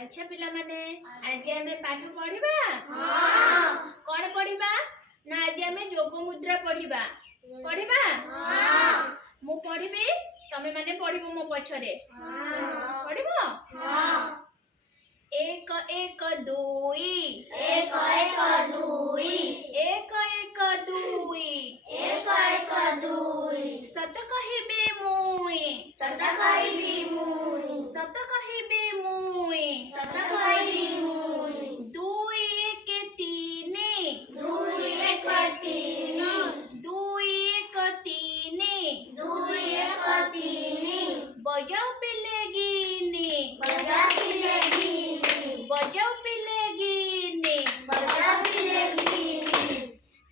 अच्छा पिला माने आज आमे पाठ पढ़िबा। कौन पढ़िबा ना आज आमे जोग मुद्रा पढ़िबा। पढ़िबा मु पढ़िबी तमे माने पढ़िबो मो पछरे। पढ़िबो एक एक दुई एक एक दुई एक एक दुई एक एक दुई सत कहिबे मुई सत कहिबी मुई सत कहिबे मुई सत कहिबी मुई दुई एक तीने दुई एक तीने दुई एक तीने दुई एक तीने बजाओ पिलेगिनी बजाओ पिलेगिनी बजाओ पिलेगिनी बजाओ पिलेगिनी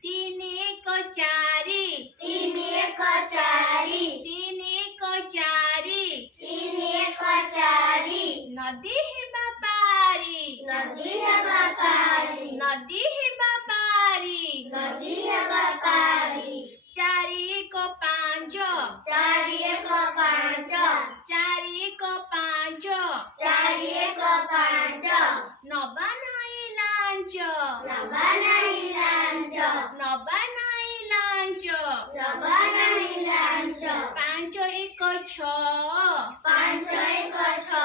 तीन एक चारि तीन एक चारि तीन एक चारि तीन एक चारि नदी हेबा पारी नदी हेबा पारी नदी हेबा पारी नदी हेबा पारी चारि एक पाँच चारि एक पाँच चारि एक पाँच चारि एक पाँच नबा नाई लांच नबा नाई लांच नबा नाई लांच नबा नाई लांच पाँच एक छ पाँच एक छ